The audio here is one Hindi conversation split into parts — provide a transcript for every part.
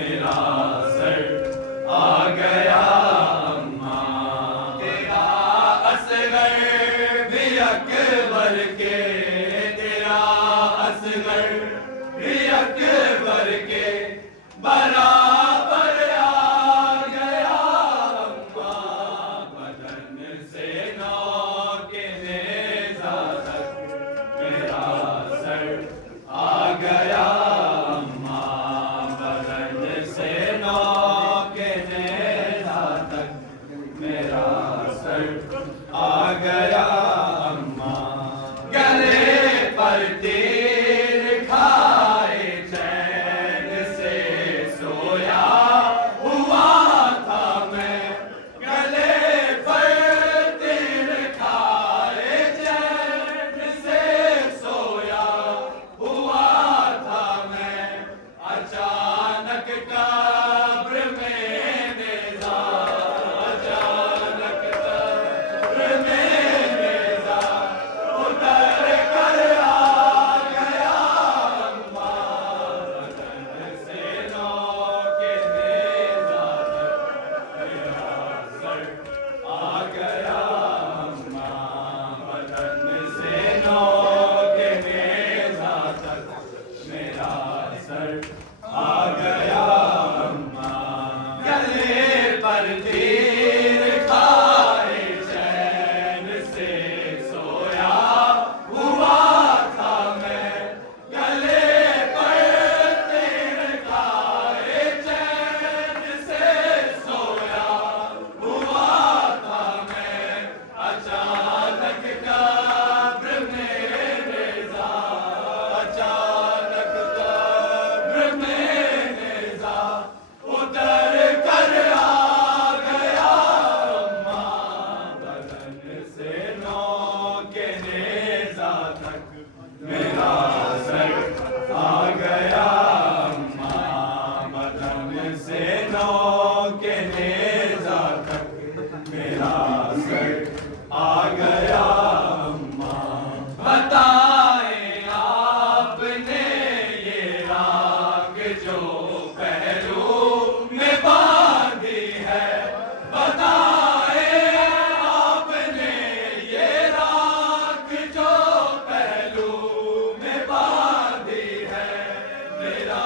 मेरा सर आ गया अम्मा। तेरा असगर भी अकबर के, तेरा असगर भी अकबर के बराबर आ गया अम्मा। बदन से नौ के नेज़ा तक मेरा सर आ गया अम्मा। बदन से नौ के नेज़ा तक मेरा सर आ गया अम्मा। गले पर तीर खाए चैन से सोया हुआ था मैं। गले पर तीर खाए चैन से सोया हुआ था मैं। अचानक कब्र में नेज़ा, अचानक कब्र में नेज़ा उतर कर आ गया अम्मा। बदन से नौ के नेज़ा तक मेरा सर आ गया अम्मा। बदन से नौ के नेज़ा तक मेरा सर आ गया अम्मा। गले पर तीर खाए चैन से सोया हुआ था मैं। गले पर तीर खाए चैन से सोया हुआ था मैं। अचानक कब्र में नेज़ा, अचानक कब्र में नेज़ा उतर कर आ गया अम्मा। बदन से नौ के नेज़ा तक मेरा सर आ गया अम्मा। बदन से नौ के नेज़ा तक मेरा सर आ गया अम्मा। बताएं आपने ये राख जो पहलू में बांधी है। बताएं आपने ये राख जो पहलू में बांधी है। मेरा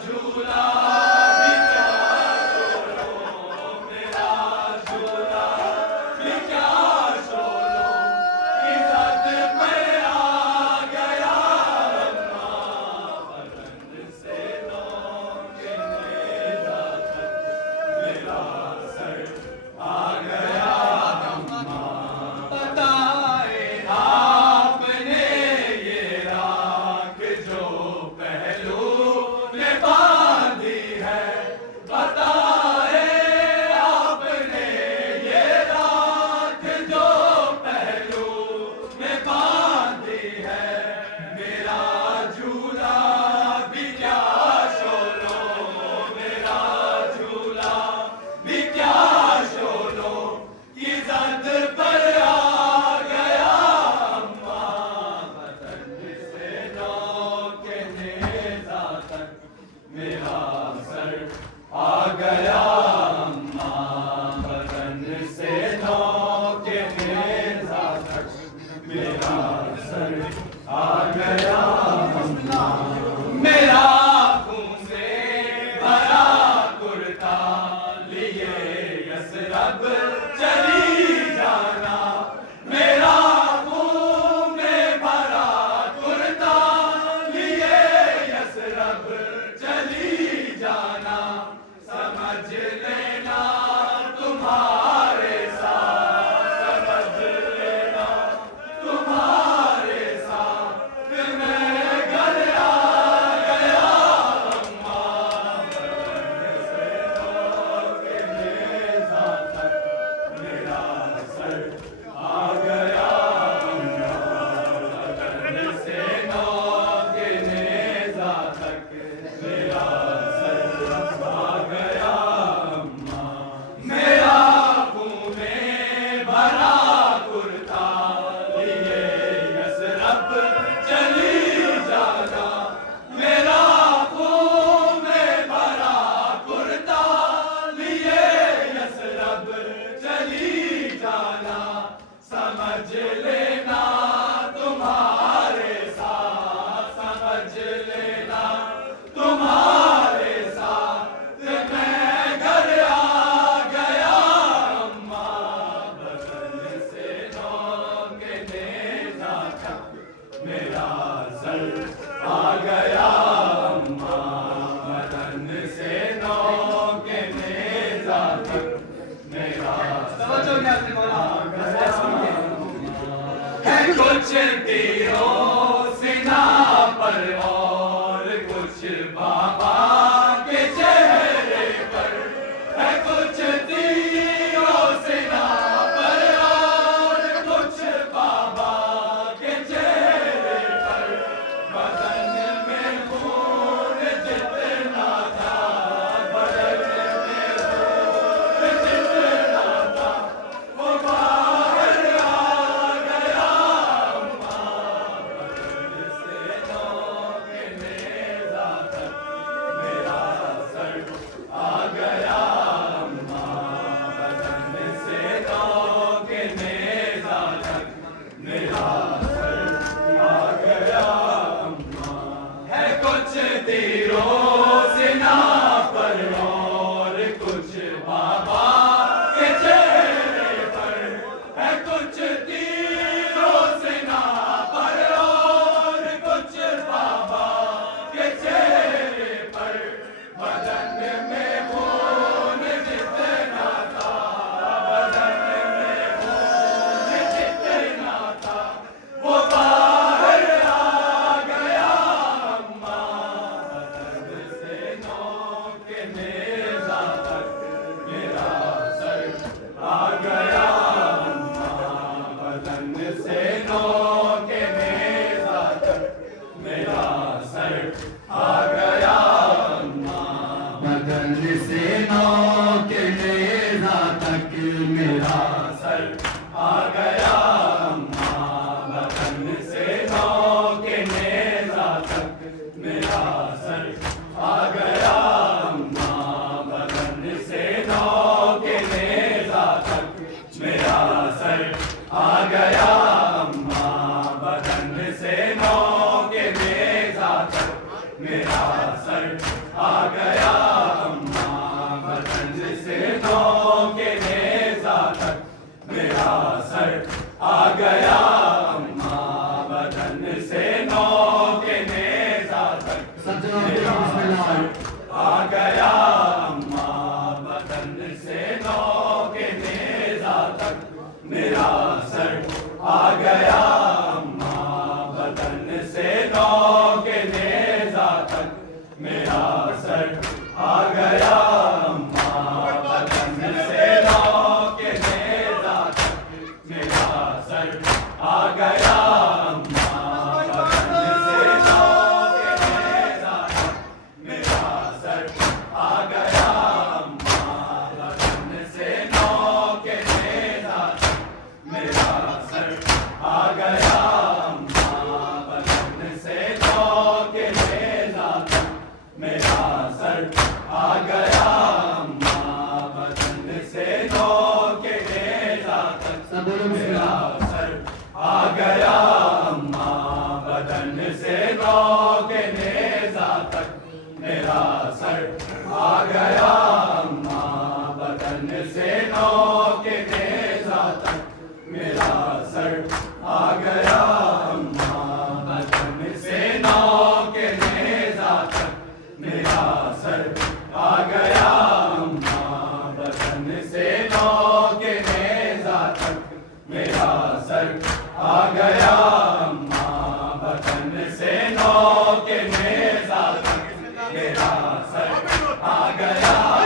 झूला भी क्या छोड़ो, मेरा झूला भी क्या छोड़ो, इज़्ज़त पे आ गया अम्मा। बदन से नौ के नेज़ा तक मेरा सर आ गया अम्मा। बताएं आपने ये राख जो पहलू में बांधी है। बताएं आपने ये राख जो पहलू में बांधी है। मेरा झूला भी क्या छोड़ो, मेरा झूला भी क्या छोड़ो, इज़्ज़त पर आ गया अम्मा। बदन से नौ के नेज़ा तक मेरा सर आ गया अम्मा। बदन से नौ के नेज़ा तक मेरा सर आ गया अम्मा। मेरा खून से भरा कुर्ता लिए यसरब चली जाना। मेरा खून में भरा कुर्ता लिए यसरब चली जाना। समझ लेना तुम्हारे साथ, समझ लेना तुम्हारे साथ मैं घर आ गया अम्मा। बदन से नौ के नेज़ा तक मेरा सर आ गया अम्मा। बदन से नौ के नेज़ा तक मेरा सर आ गया अम्मा। तीरों से ना पर और कुछ बाबा के चेहरे पर है, कुछ तीरों से ना पर और कुछ बाबा के चेहरे पर। बदन में खून जितना था, बदन में खून जितना था, वो बाहर आ गया अम्मा। बदन से नोके नेज़ा तक मेरा सर आ गया अम्मा। बदन से नोके नेज़ा तक मेरा सर आ गया अम्मा। है कुछ तीरों से ना पर और कुछ बाबा के चेहरे पर है, कुछ तीरों से ना पर और कुछ बाबा के चेहरे पर। बदन में खून जितना था, बदन में खून जितना था, वो बाहर आ गया अम्मा। बदन से नोके नेज़ा तक मेरा सर आ गया अम्मा। बदन से नोके नेज़ा तक मेरा सर आ गया अम्मा। बदन से नोके नेज़ा तक मेरा सर आ गया अम्मा। बदन से नोके नेज़ा तक मेरा सर आ गया अम्मा। बदन से नोके नेज़ा तक मेरा सर आ गया अम्मा। बदन से नोके नेज़ा तक मेरा सर आ गया अम्मा। बदन से नोके नेज़ा तक मेरा सर आ गया अम्मा। बदन से नोके नेज़ा तक मेरा सर आ गया अम्मा। बदन से नोके नेज़ा तक मेरा सर आ गया अम्मा। बदन से नोके नेज़ा तक मेरा सर आ गया अम्मा। बदन से नोके नेज़ा तक मेरा सर आ गया अम्मा। बदन से नोके नेज़ा तक मेरा सर आ गया अम्मा। बदन से नोके नेज़ा तक मेरा सर आ गया अम्मा। बदन से नोके नेज़ा तक मेरा सर आ गया अम्मा। बदन से नोके नेज़ा तक मेरा सर आ गया अम्मा। बदन से नोके नेज़ा तक मेरा सर आ गया अम्मा। बदन से नोके नेज़ा तक मेरा सर आ गया अम्मा। बदन से नोके नेज़ा तक मेरा सर आ गया अम्मा। बदन से नोके नेज़ा तक मेरा सर आ गया अम्मा। बदन से नोके नेज़ा तक मेरा सर आ गया।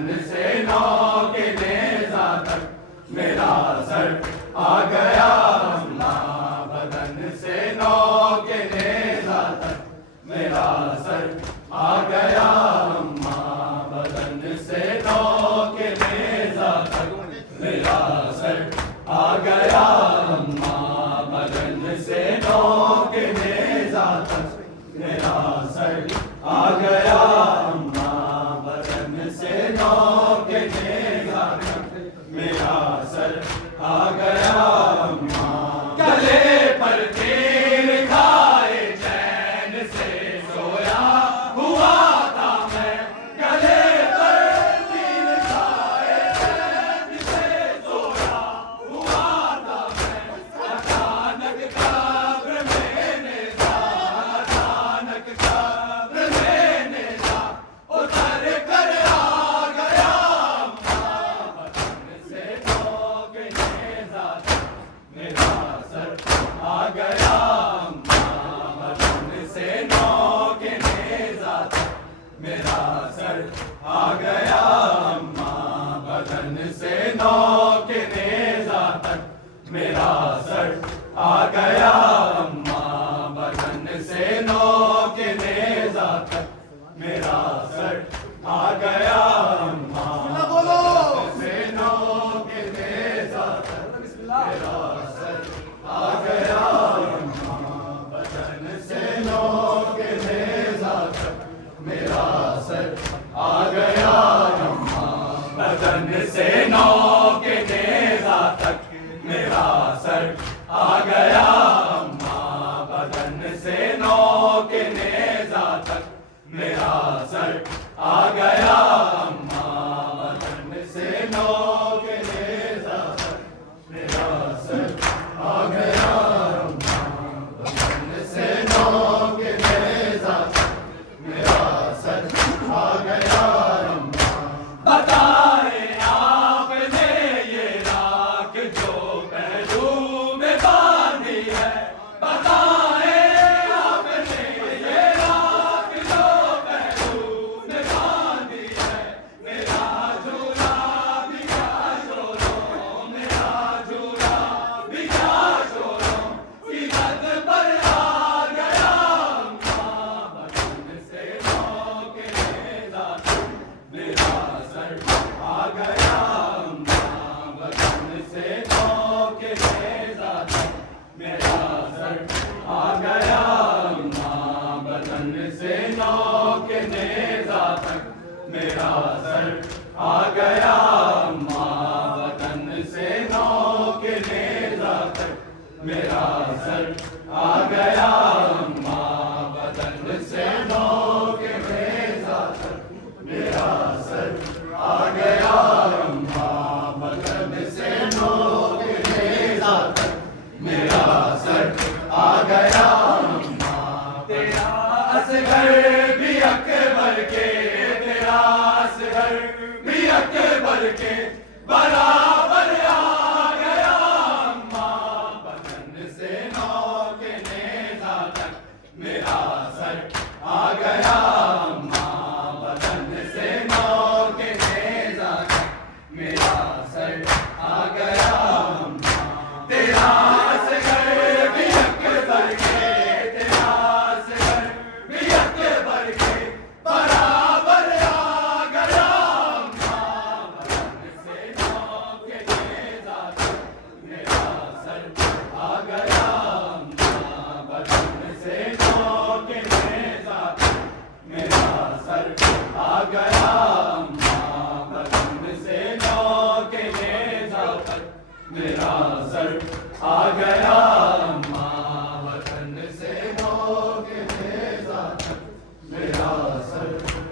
बदन से नौ के नेजा तक मेरा सर आ गया अम्मा, बदन से नौ के नेजा तक मेरा सर आ गया अम्मा, बदन से नौ के नेजा तक मेरा सर आ गया अम्मा, बदन से नौ के नेजा तक मेरा सर आ गया अम्मा, बदन से नौ के नेजा तक मेरा सर आ गया अम्मा। गले पर तीर खाए चैन से सोया हुआ था मैं, गले पर तीर खाए चैन से सोया हुआ था मैं, अचानक कब्र मैंने था, अचानक कब्र मैंने था, उतर कर आ गया अम्मा, बदन से नौ के नेजा तक मेरा सर आ गया अम्मा, बदन से नौ के नेजा तक मेरा सर आ गया अम्मा, बदन से नौ के नेजा तक मेरा सर आ गया अम्मा, बदन से नौ के नेजा तक मेरा सर आ गया अम्मा, बदन से नौ के नेजा तक मेरा सर आ गया अम्मा, बदन से नौ के नेजा तक मेरा सर आ गया अम्मा, बदन से नौ के नेजा तक मेरा सर आ गया अम्मा, बदन से नौ के नेजा तक मेरा सर आ गया अम्मा, बदन से नौ के नेजा तक मेरा सर आ गया अम्मा, बदन से नौ के नेजा तक मेरा सर आ गया अम्मा। बताए आपने ये राख जो पहलू में बांधी है, बताए आपने ये राख जो पहलू में बांधी है, मेरा झूला भी क्या छोड़ो, मेरा झूला भी क्या छोड़ो, कि रद पर आ गया अम्मा, बदन से नौ के नेजा तक मेरा सर आ गया अम्मा, बदन से नौ के नेजा तक मेरा सर आ गया अम्मा, बदन से नौ के नेजा तक मेरा सर आ गया अम्मा, बदन से नौ के नेजा तक मेरा सर आ गया अम्मा, बदन से नौ के नेजा तक मेरा सर आ गया अम्मा, बदन से नौ के नेजा तक मेरा सर आ गया अम्मा। तेरा असगर भी अकबर के, तेरा असगर भी अकबर के बराबर आ गया अम्मा, बदन से नौ के नेजा तक मेरा सर आ गया अम्मा, बदन से नौ के नेजा तक मेरा सर आ गया अम्मा। तेरा असगर भी अकबर के, तेरा असगर भी अकबर के बराबर आ गया अम्मा, बदन से नौ के नेजा तक मेरा सर आ गया अम्मा, बदन से नौ के नेजा तक मेरा सर आ गया अम्मा, बदन से नौ के नेजा तक मेरा सर आ गया अम्मा, बदन से नौ के नेजा तक मेरा सर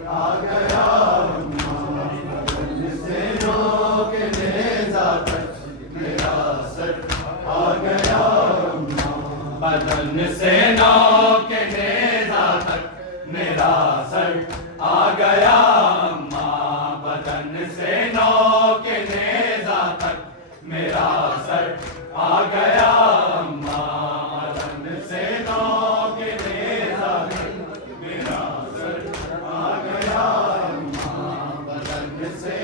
आ गया अम्मा, बदन से नौ के नेजा तक मेरा सर आ गया अम्मा, बदन से नौ के नेजा तक मेरा सर आ गया अम्मा, बदन से नौ के नेजा तक मेरा सर आ गया अम्मा, बदन से नौ के नेजा तक मेरा सर आ गया अम्मा, बदन से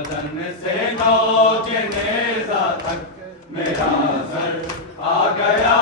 बदन से नौ के नेजा तक मेरा सर आ गया